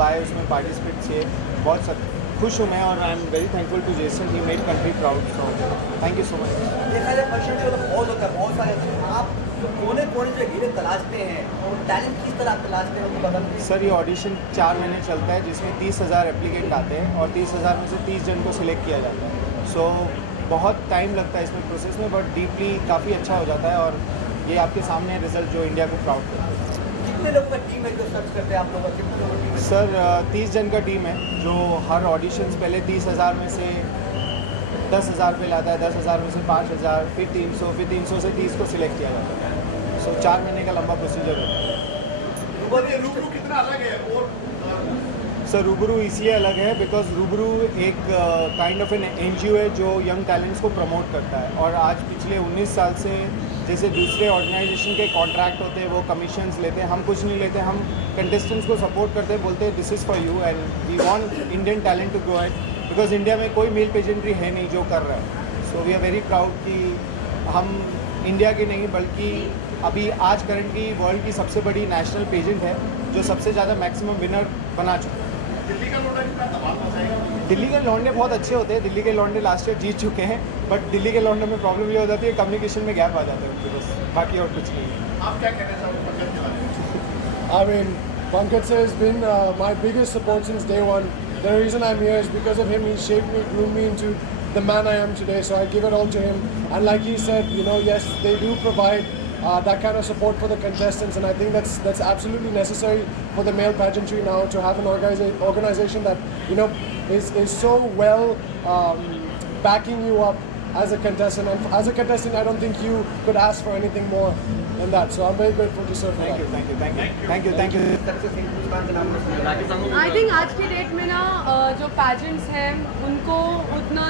आए उसमें पार्टिसिपेट किए, बहुत खुश हूँ मैं और I am very thankful to Jason, he made country proud, so thank you so much. देखा जाए फंक्शन शो तो बहुत होता है, बहुत सारे होते हैं, आप जो कोने कोने जो हीरे तलाशते हैं और टैलेंट किस तरह तलाशते हैं उनको बदलते हैं? सर ये ऑडिशन 4 महीने चलता है जिसमें 30,000 एप्लीकेंट आते हैं और 30,000 में से 30 जन को सिलेक्ट किया जाता है। सो बहुत टाइम लगता है इसमें प्रोसेस में, बट डीपली काफ़ी अच्छा हो जाता है और ये आपके सामने रिजल्ट जो इंडिया को प्राउड करता है। कितने लोगों का टीम है जो सर्च करते हैं आप लोगों का, कितने लोगों की टीम है? सर 30 जन का टीम है जो हर ऑडिशंस पहले 30,000 में से 10,000 पे लाता है, 10,000 में से 5,000, फिर 300, फिर 300 से 30 को सिलेक्ट किया जाता है। सो 4 महीने का लंबा प्रोसीजर होता है। रूबरू कितना अलग है और सर रूबरू इसलिए अलग है बिकॉज रूबरू एक काइंड ऑफ एन NGO है जो यंग टैलेंट्स को प्रमोट करता है, और आज पिछले 19 साल से जैसे दूसरे ऑर्गेनाइजेशन के कॉन्ट्रैक्ट होते हैं वो कमीशंस लेते हैं, हम कुछ नहीं लेते, हम कंटेस्टेंट्स को सपोर्ट करते हैं, बोलते हैं this is for you and we want Indian talent to go ahead, because India में कोई मेल पेजेंट्री है नहीं जो कर रहा है। So we are very proud कि हम इंडिया के नहीं बल्कि अभी आज करंटली वर्ल्ड की सबसे बड़ी नेशनल पेजेंट है जो सबसे ज़्यादा मैक्सिमम विनर बना चुका है। दिल्ली का लौटा कितना तबाह मचाएगा? दिल्ली के लौंडे बहुत अच्छे होते हैं, दिल्ली के लौंडे लास्ट ईयर जीत चुके हैं, बट दिल्ली के लौंडे में प्रॉब्लम ये हो जाती है कम्युनिकेशन में गैप आ जाता है उनके, बस बाकी और कुछ नहीं है। आप क्या कहना चाहोगे पंकज के बारे में? I mean, Pankaj sir has been my biggest support since day one. The reason I'm here is because of him. He shaped me, groomed me into the man I am today. So I give it all to him. And like he said, you know, yes, they do provide that kind of support for the contestants, and I think that's absolutely necessary for the male pageantry now, to have an organization that, you know, is so well backing you up as a contestant. And as a contestant, I don't think you could ask for anything more than that. So I'm very grateful to sir for thank you that. Thank you thank you thank you thank you. इस तरह से हिंदुस्तान के नाम में सुना। I think आज की date में ना जो पैजेंट्स हैं उनको उतना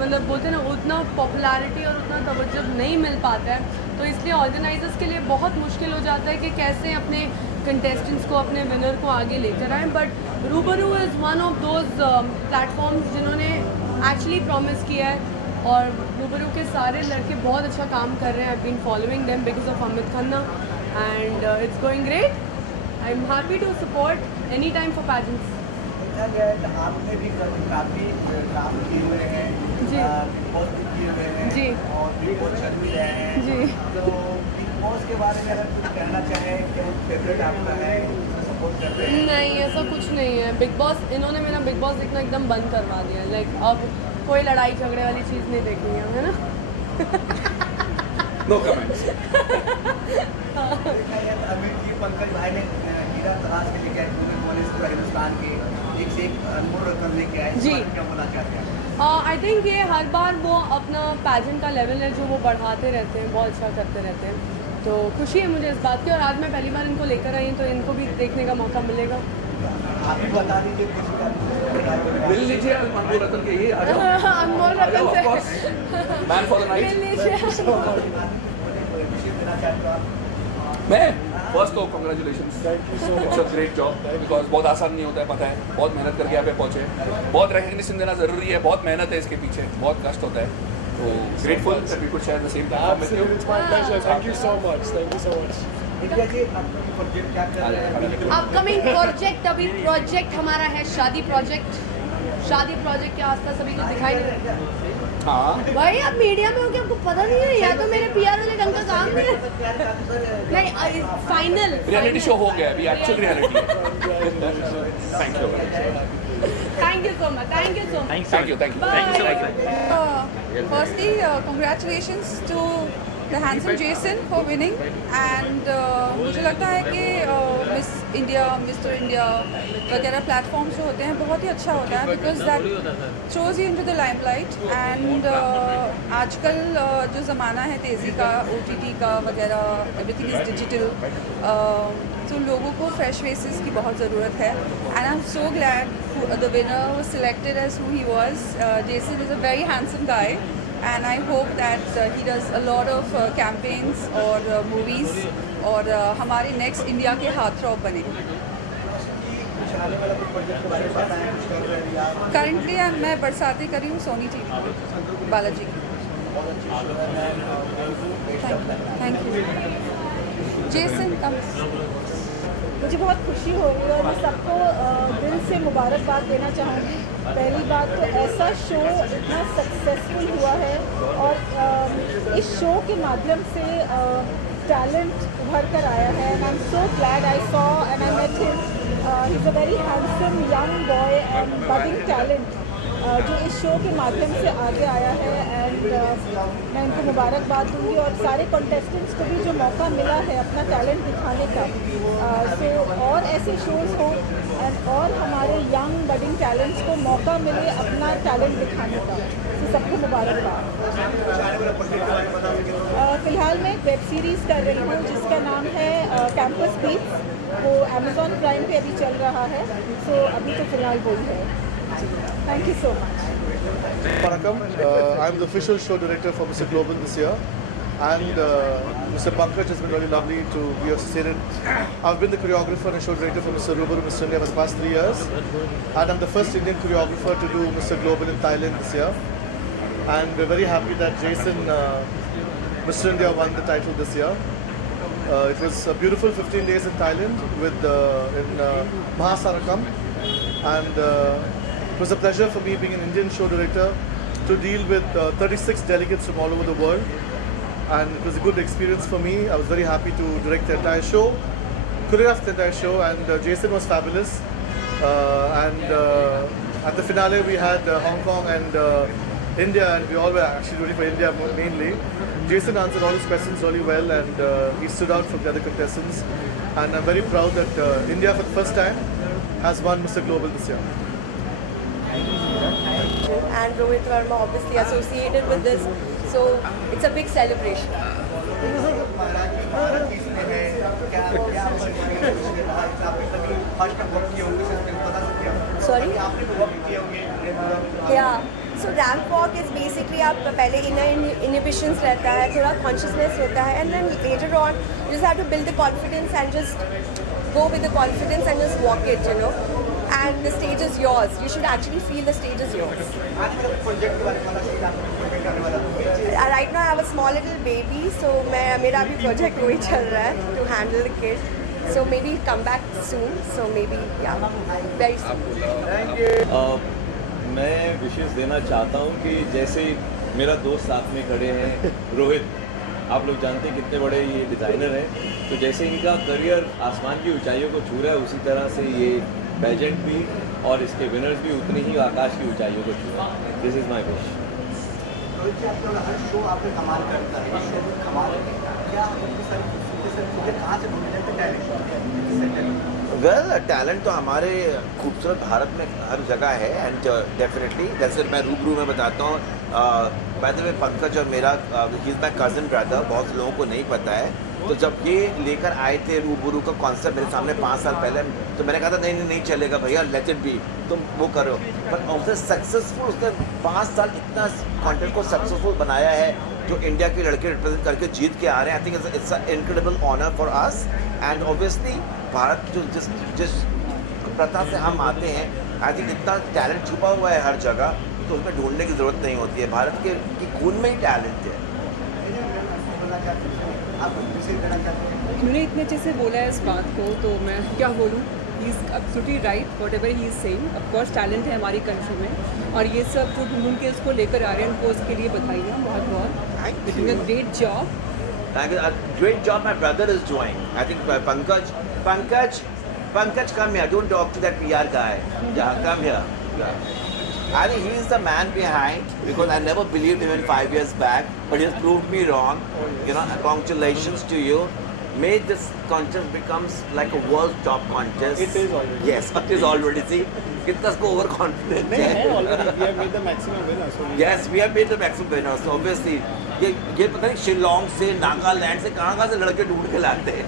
मतलब बोलते हैं ना उतना पॉपुलैरिटी और उतना तवज्जो नहीं मिल पाता है, तो इसलिए ऑर्गेनाइजर्स के लिए बहुत मुश्किल हो जाता है कि कैसे अपने कंटेस्टेंट्स को, अपने विनर को आगे लेकर आएँ। बट रूबरू is one of those platforms जिन्होंने एक्चुअली प्रॉमिस किया है, और रूबरू के सारे लड़के बहुत अच्छा काम कर रहे हैं। I been following them because of Amit Khanna and it's going great. I am happy to support any time for pageants. देखा जाए तो आपने भी काफ़ी काम किए हुए हैं जी। बिग बॉस भी किए हुए हैं जी। और बिग बॉस चल भी रहे हैं जी। तो बिग बॉस के बारे में अगर कुछ कहना चाहें कि फेवरेट आपका है, सपोर्ट कर रहे हैं? नहीं, ऐसा कुछ नहीं है। बिग बॉस, इन्होंने मेरा बिग बॉस देखना एकदम बंद करवा दिया है। लाइक अब कोई लड़ाई झगड़े वाली चीज़ नहीं देखनी है ना। No comments. देखा जाए तो अमित जी, पंकज भाई ने हीरा तलाश के लेके आए पूरे कॉलेज पूरा हिंदुस्तान के एक से एक अनमोल रत्न लेके आए। जी। क्या बोला चाहते हैं? आई थिंक ये हर बार वो अपना पैजेंट का लेवल है जो वो बढ़ाते रहते हैं, बहुत अच्छा करते रहते हैं, तो खुशी है मुझे इस बात की। और आज मैं पहली बार इनको लेकर आई हूँ तो इनको भी देखने का मौका मिलेगा। आप भी बता दीजिए किसी का मिल लीजिए अनमोल रतन के, ये आ जाओ। अनमोल आ जाओ, रतन of course. Man for the night. मिल लीजिए। विशेष देना चाहते हो आप? मैं फर्स्ट तो congratulation, Thank you so much. It's a great job, because बहुत आसान नहीं होता है, पता है, बहुत मेहनत करके यहाँ पे पहुँचे, बहुत रिकग्निशन देना ज़रूरी है, बहुत मेहनत है इसके पीछे, बहुत कष्ट होता है, तो grateful that we could share the same platform with Absolutely, it's my pleasure. Thank you so much. Thank you so much. India ji, आपका प्रोजेक्ट क्या कर रहे हैं? अपकमिंग प्रोजेक्ट, अभी प्रोजेक्ट हमारा है शादी प्रोजेक्ट। शादी प्रोजेक्ट के आसपास अभी कुछ दिखाई नहीं देता। हाँ, भाई आप मीडिया में हो कि आपको पता नहीं है, या तो मेरे PR वाले ढंग का काम नहीं है। नहीं, फाइनल रियलिटी शो हो गया अभी, एक्चुअल रियलिटी है। Thank you thank you so much, thank you so much. Thank you thank you. Firstly, congratulations to the handsome Jason for winning, and मुझे लगता है कि मिस इंडिया, मिस्टर इंडिया वगैरह platforms जो होते हैं बहुत ही अच्छा होता है, because that throws you into the limelight. And आजकल जो ज़माना है तेज़ी का, OTT का वगैरह, एवरीथिंग इज़ डिजिटल, तो लोगों को फ्रेश फेसेस की बहुत ज़रूरत है। And I am so glad the winner was selected as who he was. Jason is a very handsome guy, and I hope that he does a lot of campaigns और movies, और हमारे next India के हाथरॉब बने। कुछ आने वाला कुछ project के बारे में बताएं, कुछ कर रहे हैं आप? करंटली मैं बरसाती कर रही हूँ सोनी TV पे, बालाजी की। बहुत अच्छी शो है। Thank you. जेसन कम। मुझे बहुत खुशी हो रही है और मैं सबको दिल से मुबारकबाद देना चाहूँगी। पहली बात तो ऐसा शो इतना सक्सेसफुल हुआ है और इस शो के माध्यम से टैलेंट उभर कर आया है and I am so glad I saw and I met him. He is a very handsome young boy and budding talent जो इस शो के माध्यम से आगे आया है एंड मैं इनको मुबारकबाद दूंगी और सारे कंटेस्टेंट्स को भी जो मौका मिला है अपना टैलेंट दिखाने का सो और ऐसे शोज़ हों एंड और हमारे यंग बडिंग टैलेंट्स को मौका मिले अपना टैलेंट दिखाने का, तो सबको मुबारकबाद। फ़िलहाल मैं एक वेब सीरीज़ कर रही हूँ जिसका नाम है कैंपस बीट्स, वो अमेज़ॉन प्राइम पे अभी चल रहा है, सो अभी तो फ़िलहाल वही है। Thank you so much. Vanakkam, I'm the official show director for Mr. Global this year, and Mr. Pankaj has been really lovely to be associated. I've been the choreographer and show director for Mr. Ruburu Mr. India for the past 3 years, and I'm the first Indian choreographer to do Mr. Global in Thailand this year. And we're very happy that Jason, Mr. India, won the title this year. It was a beautiful 15 days in Thailand with in Mahasarakam, and it was a pleasure for me, being an Indian show director, to deal with 36 delegates from all over the world, and it was a good experience for me. I was very happy to direct the entire show, choreograph the entire show, and Jason was fabulous. And at the finale we had Hong Kong and India, and we all were actually rooting for India mainly. Jason answered all his questions really well, and he stood out from the other contestants, and I'm very proud that India for the first time has won Mr. Global this year. And Rohit Verma obviously associated with this, so it's a big celebration. Sorry? Yeah. So ramp walk is basically आप पहले inhibitions रहता है, थोड़ा consciousness होता है, and then later on you just have to build the confidence and just go with the confidence and just walk it, you know. And the stage is yours. You should actually feel the stage is yours. Right now I have a small little baby, so मेरा भी project वही चल रहा है to handle the kid. So maybe come back soon. So maybe yeah, very soon. मैं विशेष देना चाहता हूँ कि जैसे मेरा दोस्त साथ में खड़े हैं रोहित, आप लोग जानते हैं कितने बड़े ये डिज़ाइनर हैं, तो जैसे इनका करियर आसमान की ऊंचाइयों को छू रहा है, उसी तरह से ये पेजेंट भी और इसके विनर्स भी उतनी ही आकाश की ऊंचाइयों को छू रहे हैं। This is my wish. Her show आपने कमाल करता है, शो कमाल क्या कहाँ से ढूंढने जाते टैलेंट? वेल टैलेंट तो हमारे खूबसूरत भारत में हर जगह है, एंड डेफिनेटली जैसे मैं रूबरू में बताता हूँ, बाय द वे पंकज और मेरा he is my cousin brother, बहुत लोगों को नहीं पता है। तो जब ये लेकर आए थे रूबरू का कॉन्सेप्ट मेरे सामने 5 साल पहले, तो मैंने कहा था नहीं चलेगा भैया, लेट इट बी, तुम वो करो। पर उसने सक्सेसफुल, उसने 5 साल इतना कंटेंट को सक्सेसफुल बनाया है जो इंडिया के लड़के रिप्रेजेंट करके जीत के आ रहे हैं। I think it's a incredible honour for us, and obviously Bharat जो जिस प्रथा से हम आते हैं, आई थिंक इतना टैलेंट छुपा हुआ है हर जगह, तो उसमें ढूंढने की ज़रूरत नहीं होती है। भारत के खून में ही टैलेंट है। इन्होंने इतने अच्छे से बोला है इस बात को, तो मैं क्या बोलूँ, he is absolutely right what ever he is saying. Of course talent है हमारी कंट्री में, और ये सब जो ढूंढ के उसको लेकर आ रहे हैं, उनको उसके लिए बधाइयाँ बहुत बहुत। Doing a great job. Great job my brother is doing. I think Pankaj, come here. Don't talk to that PR guy. Yeah, come here. Yeah. I think he is the man behind, because I never believed him in 5 years back, but he has proved me wrong. You know, congratulations to you. May this contest becomes like a world top contest. It is already. Yes, it is already. See, कितना इसको overconfident है. Already we have made the maximum winners. So Yes, we have made the maximum winners. So obviously, ये पता नहीं शिलोंग से, नागालैंड से, कहाँ से लड़के ढूंढ के लाते हैं।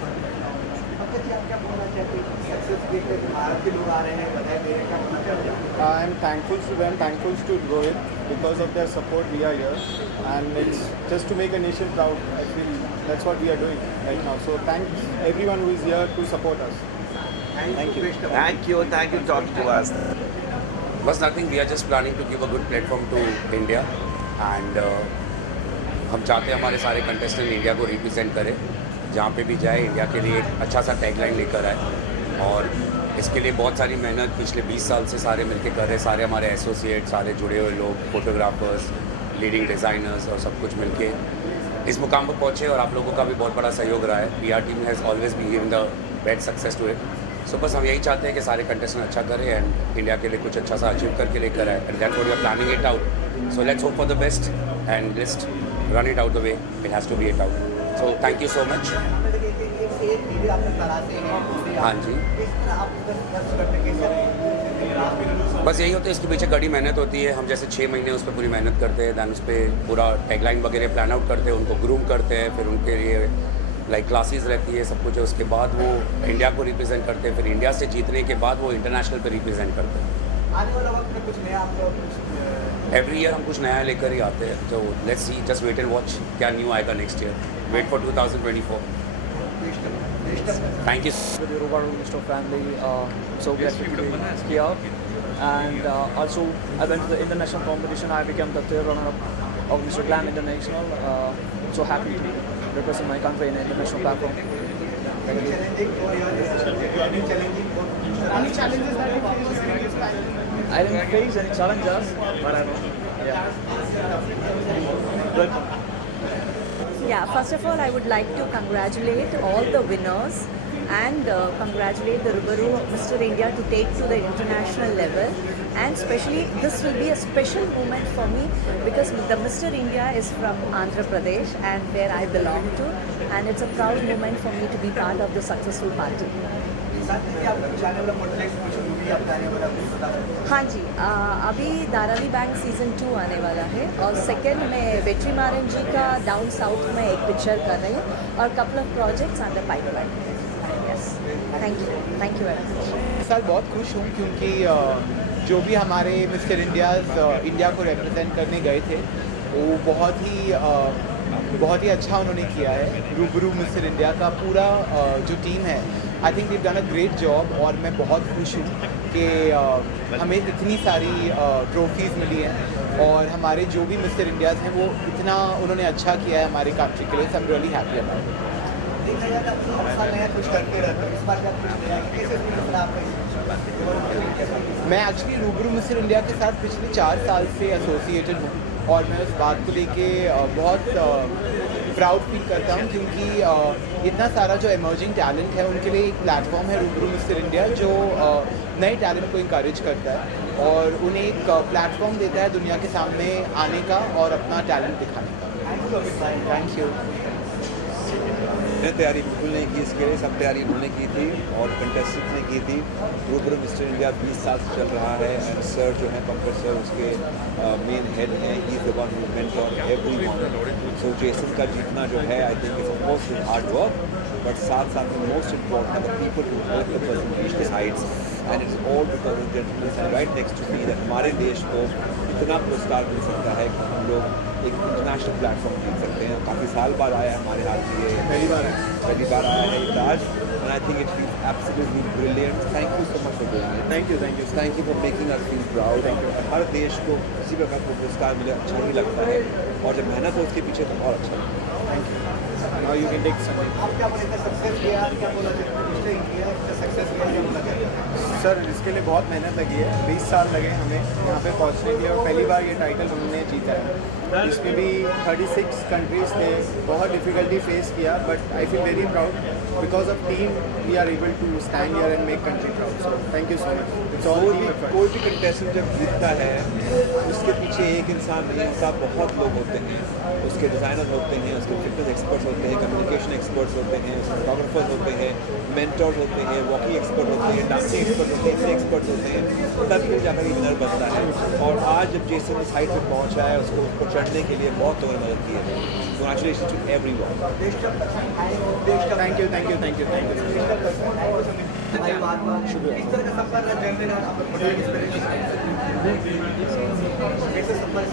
I am thankful to them, thankful to Rohit, because of their support we are here, and it's just to make a nation proud. I feel that's what we are doing right now. So thanks everyone who is here to support us. Thank you for talking to us. बस nothing, we are just planning to give a good platform to India, and हम चाहते हैं हमारे सारे contestant India को represent करें, जहाँ पे भी जाए इंडिया के लिए एक अच्छा सा टैगलाइन लेकर आए। और इसके लिए बहुत सारी मेहनत पिछले 20 साल से सारे मिलके कर रहे हैं, सारे हमारे एसोसिएट, सारे जुड़े हुए लोग, फोटोग्राफर्स, लीडिंग डिज़ाइनर्स और सब कुछ मिलके इस मुकाम पर पहुँचे। और आप लोगों का भी बहुत बड़ा सहयोग रहा है। PR team has always be given the best success to it. So बस हम यही चाहते हैं कि सारे कंटेस्टेंट अच्छा करें एंड इंडिया के लिए कुछ अच्छा सा अचीव करके लेकर आए। And that's what we are planning it out. So let's hope for the best and just run it out the way it has to be it out. So thank you so much. हाँ जी, बस यही होता है, इसके पीछे कड़ी मेहनत होती है। हम जैसे 6 महीने उस पर पूरी मेहनत करते हैं, दैन उस पर पूरा टैगलाइन वगैरह प्लान आउट करते हैं, उनको ग्रूम करते हैं, फिर उनके लिए लाइक क्लासेस रहती है, सब कुछ है। उसके बाद वो इंडिया को रिप्रेजेंट करते हैं, फिर इंडिया से जीतने के बाद वो इंटरनेशनल पे रिप्रेजेंट करते हैं। आने वाला वक्त में कुछ नया आपको कुछ एवरी ईयर हम कुछ नया लेकर ही आते हैं। तो let's see, just wait and watch क्या न्यू आएगा next year. Wait for 2024। Thank you. With the Rubaru Mr. family, so glad to be here. And also, I went to the international competition. I became the third runner-up of Mr. Glam International. So happy to represent my country in the international platform. Any challenges that you face? I didn't face any challenges, but I know. Yeah. Good. Yeah, first of all, I would like to congratulate all the winners and congratulate the Rubaru Mr. India to take to the international level. And especially, this will be a special moment for me because the Mr. India is from Andhra Pradesh and where I belong to. And it's a proud moment for me to be part of the successful party. हाँ जी, अभी दारावी bank season 2 आने वाला है और second में वेट्रीमारन जी का down south में एक पिक्चर कर रही हूँ और couple of projects on the pipeline. Yes, thank you very much. Sir बहुत खुश हूँ क्योंकि जो भी हमारे मिस्टर इंडिया को रिप्रेजेंट करने गए थे वो बहुत ही अच्छा उन्होंने किया है। रूबरू मिस्टर इंडिया का पूरा जो टीम है, I think they've done a great job और मैं बहुत खुश हूँ कि हमें इतनी सारी ट्रॉफीज़ मिली हैं और हमारे जो भी मिस्टर इंडियाज़ हैं वो इतना उन्होंने अच्छा किया है हमारी कंट्री के लिए। I am really happy about it. मैं एक्चुअली रूबरू मिस्टर इंडिया के साथ पिछले 4 साल से एसोसिएटेड हूँ और मैं उस बात को लेके बहुत प्राउड फील करता हूँ क्योंकि इतना सारा जो इमर्जिंग टैलेंट है उनके लिए एक प्लेटफॉर्म है रूबरू मिस्टर इंडिया जो नए टैलेंट को इंकरेज करता है और उन्हें एक प्लेटफॉर्म देता है दुनिया के सामने आने का और अपना टैलेंट दिखाने का। Thank you. मैंने तैयारी बिल्कुल नहीं की इसके लिए, सब तैयारी उन्होंने की थी और कंटेस्टेंट ने की थी। रूबरू मिस्टर इंडिया 20 साल से चल रहा है एंड सर जो है पंकज सर उसके मेन हेड हैं। He is the one who mentor everyone. So Jason का जीतना जो है I think is of course with hard work but साथ साथ में most important the people who help the person reach the heights and it's all because of gentleness right next to me that हमारे देश को इतना पुरस्कार मिल सकता है कि हम लोग एक इंटरनेशनल प्लेटफॉर्म जीत सकते हैं। काफ़ी साल बाद आया है हमारे हाथ में, ये पहली बार आया है ये Taj and I think it feels absolutely brilliant. Thank you so much for doing it. Thank you for making us feel proud. हर देश को किसी प्रकार का पुरस्कार मिले अच्छा ही लगता है और जब मेहनत हो उसके पीछे तो और अच्छा लगता है। Thank you. Now you can take something. आप क्या बोलेंगे सक्सेस किया क्या बोला जाए इंडिया सक्सेस किया क्या बोला जाए? सर इसके लिए बहुत मेहनत लगी है, 20 साल लगे हमें यहाँ पे पहुँचने के लिए और पहली बार ये टाइटल हमने जीता है। इसमें भी 36 कंट्रीज थे, बहुत डिफ़िकल्टी फेस किया but I feel very proud because of team we are able to stand here and make country proud. So thank you so much. It's all team effort. कोई भी कंटेस्टेंट जब जीतता है उसके पीछे एक इंसान नहीं होता, बहुत लोग होते हैं। उसके डिज़ाइनर होते हैं, उसके फिटनेस एक्सपर्ट्स होते हैं, कम्युनिकेशन एक्सपर्ट्स होते हैं, उसके फोटोग्राफर्स होते हैं, मेंटर्स होते हैं, वॉकिंग एक्सपर्ट होते हैं, डांसिंग एक्सपर्ट होते हैं, इतने एक्सपर्ट्स होते हैं तभी जाकर ये विनर बनता है। और आज जब जेसन इस हाइट पर पहुँचा है उसको ऊपर चढ़ने के लिए बहुत लोगों ने मदद की है। Congratulations to everyone. Thank you thank you thank you thank you. इस तरह का सफर जर्नी रहा आप लोग कैसे सफर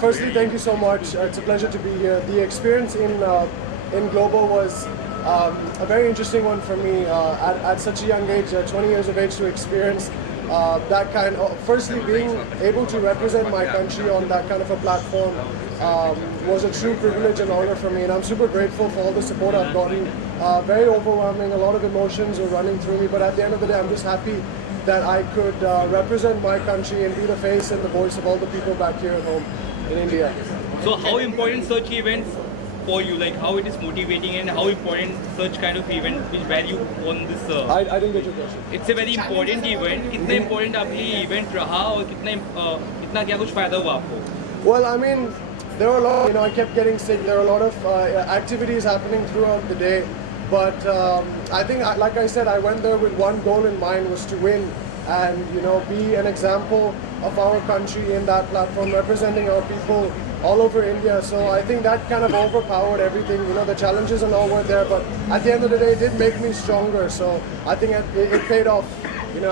Firstly, thank you so much. It's a pleasure to be here. The experience in Global was a very interesting one for me. At such a young age, 20 years of age, to experience that kind of, firstly being able to represent my country on that kind of a platform was a true privilege and honor for me, and I'm super grateful for all the support I've gotten. Very overwhelming, a lot of emotions are running through me, but at the end of the day I'm just happy that I could represent my country and be the face and the voice of all the people back here at home in India. So how important such events for you, like how it is motivating and how important such kind of event which where you on this I didn't get your question. It's a very important event. कितना important आपके लिए event रहा और कितना क्या कुछ फायदा हुआ आपको? Well, I mean, there were a lot, I kept getting sick. There were a lot of activities happening throughout the day. But I think, like I said, I went there with one goal in mind, was to win and, be an example of our country in that platform, representing our people all over India. So I think that kind of overpowered everything. The challenges and all were there, but at the end of the day, it did make me stronger. So I think it paid off,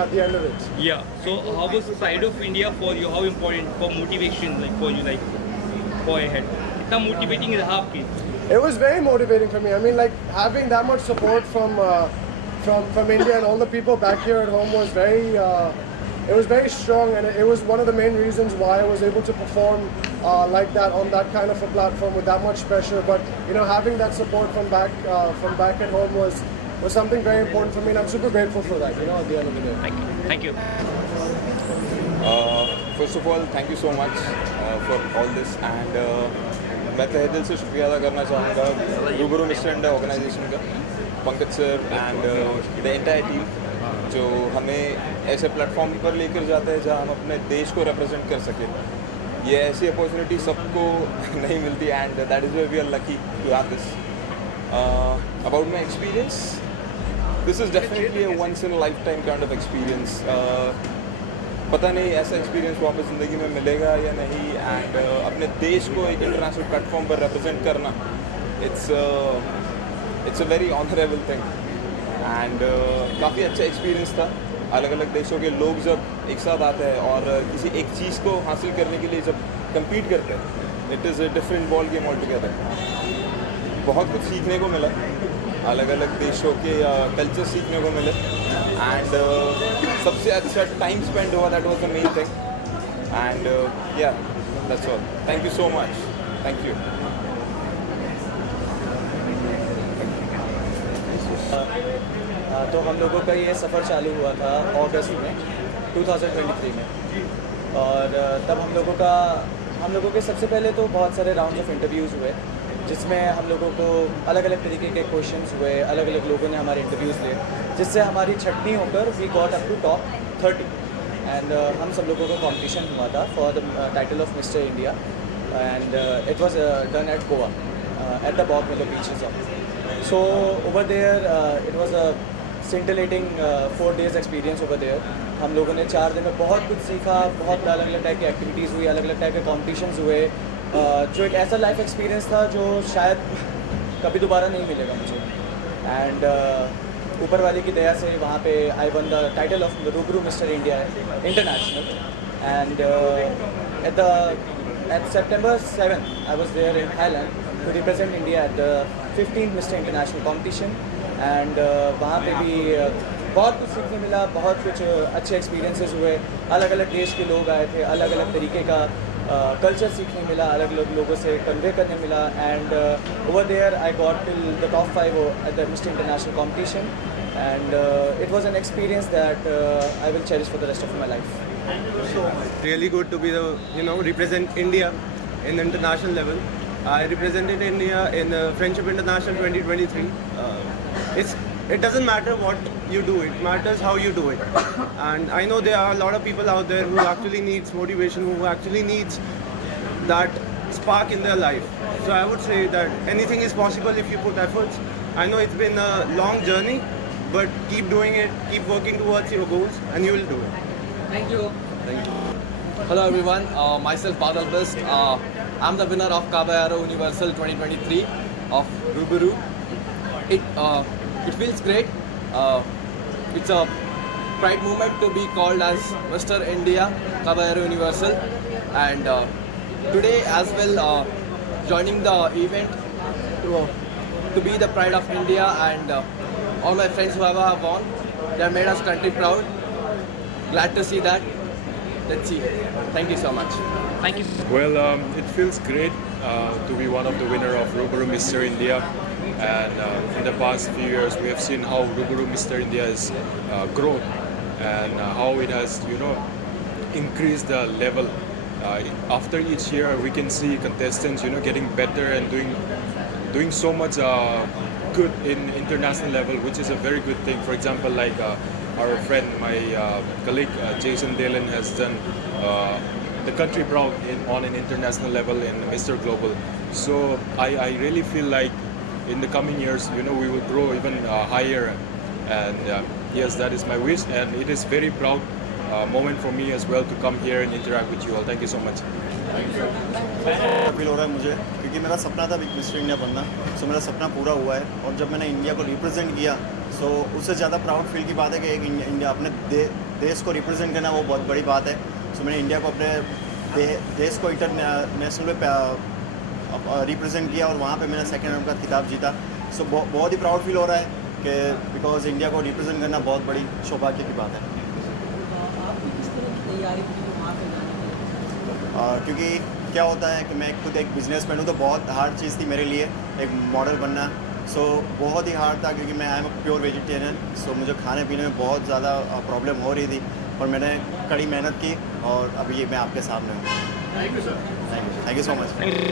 at the end of it. Yeah. So how was the side of India for you? How important for motivation, for you, for ahead? कितना motivating रहा आपकी? It was very motivating for me. I mean, having that much support from India and all the people back here at home was very strong, and it was one of the main reasons why I was able to perform like that on that kind of a platform with that much pressure. But having that support from back at home was something very important for me, and I'm super grateful for that. At the end of the day. Thank you. First of all, thank you so much for all this, and मैं तहे दिल से शुक्रिया अदा करना चाहूँगा रूबरू Mister India organisation का, Pankaj sir and the entire team, जो हमें ऐसे प्लेटफॉर्म पर लेकर जाता है जहाँ हम अपने देश को रिप्रेजेंट कर सकें. ये ऐसी अपॉर्चुनिटी सबको नहीं मिलती, and that is where we are lucky to have this. About my experience, this is definitely a once in life time kind of experience. पता नहीं ऐसा एक्सपीरियंस वापस ज़िंदगी में मिलेगा या नहीं, एंड अपने देश को एक इंटरनेशनल प्लेटफॉर्म पर रिप्रेजेंट करना, it's a very honourable thing, and काफ़ी अच्छा एक्सपीरियंस था. अलग अलग देशों के लोग जब एक साथ आते हैं और किसी एक चीज़ को हासिल करने के लिए जब कम्पीट करते हैं, it is a different ball game all together. बहुत कुछ सीखने को मिला, अलग अलग देशों के कल्चर सीखने को मिले, एंड सबसे अच्छा टाइम स्पेंड हुआ, that was the main thing, and yeah that's all. Thank you so much. Thank you. तो हम लोगों का ये सफ़र चालू हुआ था अगस्त में 2023 में, और तब हम लोगों के सबसे पहले तो बहुत सारे राउंड्स ऑफ इंटरव्यूज़ हुए, जिसमें हम लोगों को अलग अलग तरीके के क्वेश्चंस हुए, अलग अलग लोगों ने हमारे इंटरव्यूज़ लिए, जिससे हमारी छटनी होकर we got up to top 30, and हम सब लोगों का कंपटीशन हुआ था for the title of Mister India, and it was done at Goa at the Bogmalo beaches of. So over there, it was a scintillating 4 days experience over there. हम लोगों ने 4 दिन में बहुत कुछ सीखा, बहुत अलग अलग टाइप की एक्टिविटीज़ हुई, अलग अलग टाइप के कॉम्पिटिशन्स हुए, जो एक ऐसा लाइफ एक्सपीरियंस था जो शायद कभी दोबारा नहीं मिलेगा मुझे. एंड ऊपर वाले की दया से वहाँ पे I won the title of Rubaru Mister India International, and at September 7th I was there in Thailand to represent India at the 15th Mr. International competition, and वहाँ पे भी बहुत कुछ सीखने मिला, बहुत कुछ अच्छे एक्सपीरियंसेस हुए, अलग अलग देश के लोग आए थे, अलग अलग तरीके का कल्चर सीखने मिला, अलग अलग लोगों से कन्वे करने मिला, and over there I got till the top 5 at the Mr. International competition, and it was an experience that I will cherish for the rest of my life. Really good to be represent India in the international level. I represented India in the Friendship International 2023. It doesn't matter what you do, it matters how you do it. And I know there are a lot of people out there who actually needs motivation, who actually needs that spark in their life. So I would say that anything is possible if you put efforts. I know it's been a long journey, but keep doing it, keep working towards your goals, and you will do it. Thank you. Thank you. Hello everyone, myself Badal Bist. I'm the winner of Caballero Universal 2023 of Ruburu. It feels great. It's a pride moment to be called as Mr. India Caballero Universal, and today as well joining the event to be the pride of India, and all my friends who have won, they have made us country proud. glad to see that. Let's see. Thank you so much. Thank you. Well, it feels great to be one of the winner of Ruburu Mr. India, and in the past few years we have seen how Ruburu Mr. India has grown and how it has, increased the level. After each year, we can see contestants, getting better and doing so much good in international level, which is a very good thing. For example, like our friend, my colleague Jason Dalen has done the country proud on an international level in Mr. Global. So I really feel like in the coming years, we will grow even higher. And yes, that is my wish, and it is very proud moment for me as well to come here and interact with you all. Thank you so much. Feel हो रहा है मुझे, क्योंकि मेरा सपना था big mister India बनना, सो मेरा सपना पूरा हुआ है। और जब मैंने इंडिया को रिप्रेजेंट किया, सो उससे ज़्यादा प्राउड फील की बात है कि एक इंडिया अपने देश को रिप्रेजेंट करना वो बहुत बड़ी बात है। सो मैंने इंडिया को अपने देश को इंटरनेशनल पे रिप्रेजेंट किया और वहाँ पे मैंने सेकंड नंबर का खिताब जीता। सो बहुत ही प्राउड फील हो रहा है कि बिकॉज इंडिया को रिप्रेजेंट करना बहुत बड़ी सौभाग्य की बात है। क्योंकि क्या होता है कि मैं खुद एक बिजनेसमैन हूँ, तो बहुत हार्ड चीज़ थी मेरे लिए एक मॉडल बनना। सो बहुत ही हार्ड था, क्योंकि मैं आई एम प्योर वेजिटेरियन। सो मुझे खाने पीने में बहुत ज़्यादा प्रॉब्लम हो रही थी, और मैंने कड़ी मेहनत की और अभी ये मैं आपके सामने हूँ। Thank you so much.